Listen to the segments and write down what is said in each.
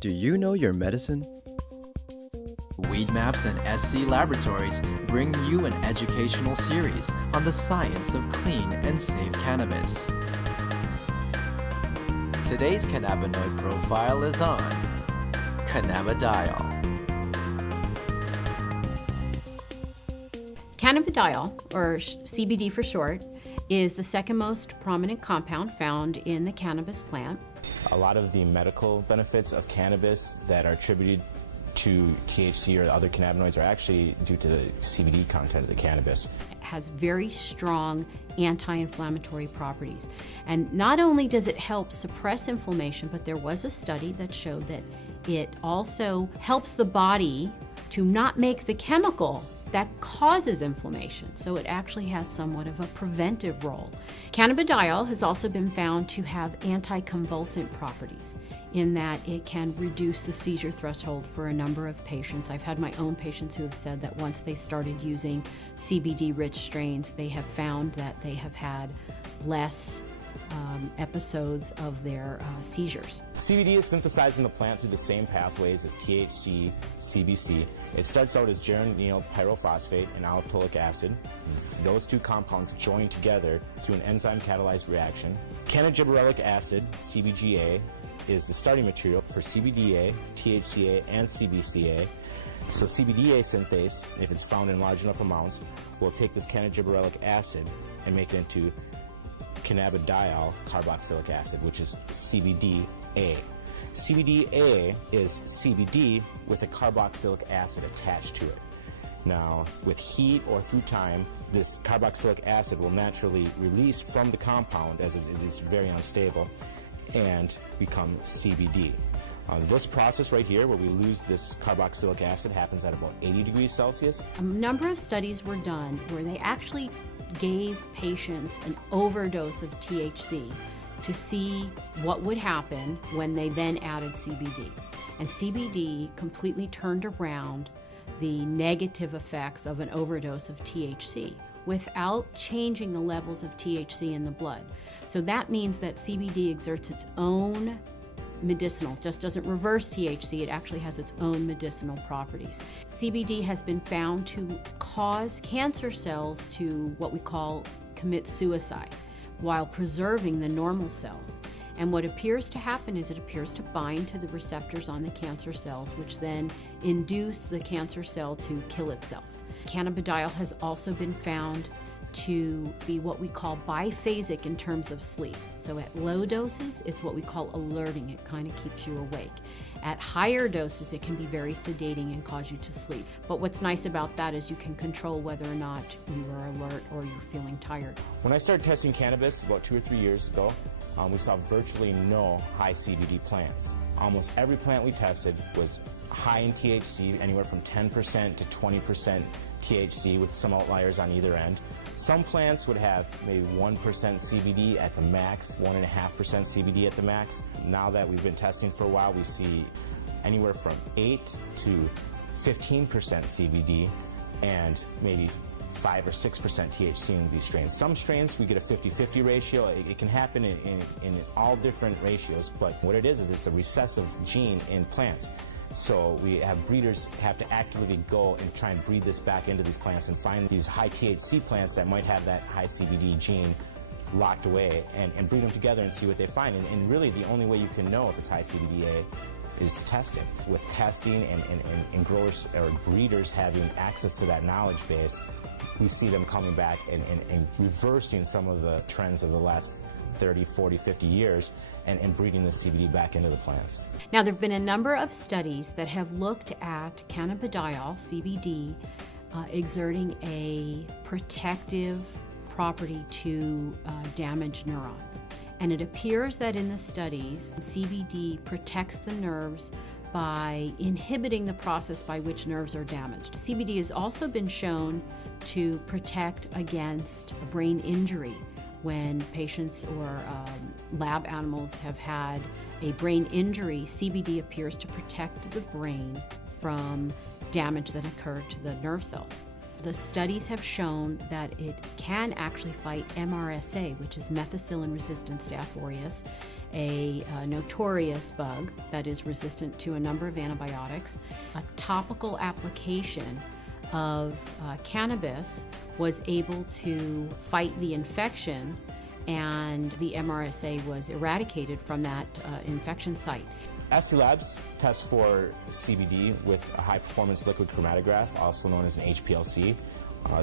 Do you know your medicine? Weed Maps and SC Laboratories bring you an educational series on the science of clean and safe cannabis. Today's cannabinoid profile is on cannabidiol. Cannabidiol, or CBD for short, is the second most prominent compound found in the cannabis plant. A lot of the medical benefits of cannabis that are attributed to THC or other cannabinoids are actually due to the CBD content of the cannabis. It has very strong anti-inflammatory properties. And not only does it help suppress inflammation, but there was a study that showed that it also helps the body to not make the chemical that causes inflammation. So it actually has somewhat of a preventive role. Cannabidiol has also been found to have anticonvulsant properties in that it can reduce the seizure threshold for a number of patients. I've had my own patients who have said that once they started using CBD-rich strains, they have found that they have had less episodes of their seizures. CBD is synthesized in the plant through the same pathways as THC, CBC. It starts out as geranyl pyrophosphate and aliphtolic acid. Those two compounds join together through an enzyme-catalyzed reaction. Cannagibberellic acid, CBGA, is the starting material for CBDA, THCA, and CBCA. So CBDA synthase, if it's found in large enough amounts, will take this cannagibberellic acid and make it into cannabidiol carboxylic acid, which is CBDA. CBDA is CBD with a carboxylic acid attached to it. Now, with heat or through time, this carboxylic acid will naturally release from the compound as it is very unstable and become CBD. This process right here, where we lose this carboxylic acid, happens at about 80 degrees Celsius. A number of studies were done where they actually gave patients an overdose of THC to see what would happen when they then added CBD. And CBD completely turned around the negative effects of an overdose of THC without changing the levels of THC in the blood. So that means that CBD exerts its own medicinal, just doesn't reverse THC, it actually has its own medicinal properties. CBD has been found to cause cancer cells to what we call commit suicide while preserving the normal cells. And what appears to happen is it appears to bind to the receptors on the cancer cells, which then induce the cancer cell to kill itself. Cannabidiol has also been found to be what we call biphasic in terms of sleep. So at low doses, it's what we call alerting. It kind of keeps you awake. At higher doses, it can be very sedating and cause you to sleep. But what's nice about that is you can control whether or not you are alert or you're feeling tired. When I started testing cannabis about 2 or 3 years ago, we saw virtually no high CBD plants. Almost every plant we tested was high in THC, anywhere from 10% to 20% THC, with some outliers on either end. Some plants would have maybe 1% CBD at the max, 1.5% CBD at the max. Now that we've been testing for a while, we see anywhere from 8 to 15% CBD and maybe 5 or 6% THC in these strains. Some strains we get a 50-50 ratio. It can happen in all different ratios, but what it is it's a recessive gene in plants. So we have breeders have to actively go and try and breed this back into these plants and find these high THC plants that might have that high CBD gene locked away and breed them together and see what they find. And really the only way you can know if it's high CBDA is to test it. With testing and growers or breeders having access to that knowledge base, we see them coming back and reversing some of the trends of the last 30, 40, 50 years and breeding the CBD back into the plants. Now, there have been a number of studies that have looked at cannabidiol, CBD, exerting a protective property to damaged neurons. And it appears that in the studies, CBD protects the nerves by inhibiting the process by which nerves are damaged. CBD has also been shown to protect against brain injury. When patients or lab animals have had a brain injury, CBD appears to protect the brain from damage that occurred to the nerve cells. The studies have shown that it can actually fight MRSA, which is methicillin-resistant Staph aureus, a notorious bug that is resistant to a number of antibiotics. A topical application of cannabis was able to fight the infection, and the MRSA was eradicated from that infection site. SC Labs tests for CBD with a high-performance liquid chromatograph, also known as an HPLC.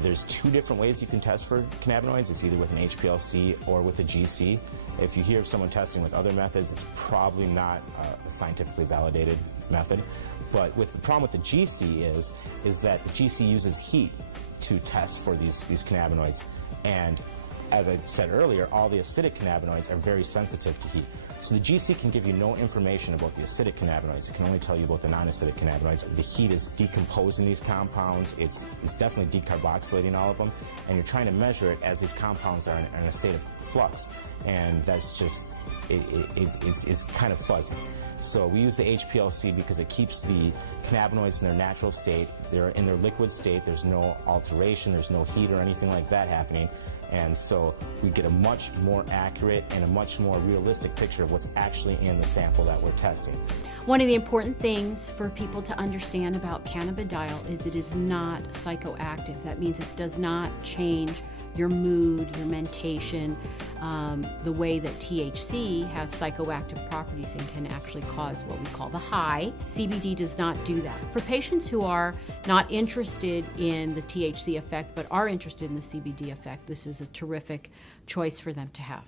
There's two different ways you can test for cannabinoids. It's either with an HPLC or with a GC. If you hear of someone testing with other methods, it's probably not a scientifically validated method. But the problem with the GC is that the GC uses heat to test for these cannabinoids. And as I said earlier, all the acidic cannabinoids are very sensitive to heat. So the GC can give you no information about the acidic cannabinoids. It can only tell you about the non-acidic cannabinoids. The heat is decomposing these compounds. It's definitely decarboxylating all of them. And you're trying to measure it as these compounds are in a state of flux. And that's just, it's kind of fuzzy. So we use the HPLC because it keeps the cannabinoids in their natural state. They're in their liquid state. There's no alteration. There's no heat or anything like that happening. And so we get a much more accurate and a much more realistic picture of what's actually in the sample that we're testing. One of the important things for people to understand about cannabidiol is it is not psychoactive. That means it does not change your mood, your mentation, the way that THC has psychoactive properties and can actually cause what we call the high. CBD does not do that. For patients who are not interested in the THC effect but are interested in the CBD effect, this is a terrific choice for them to have.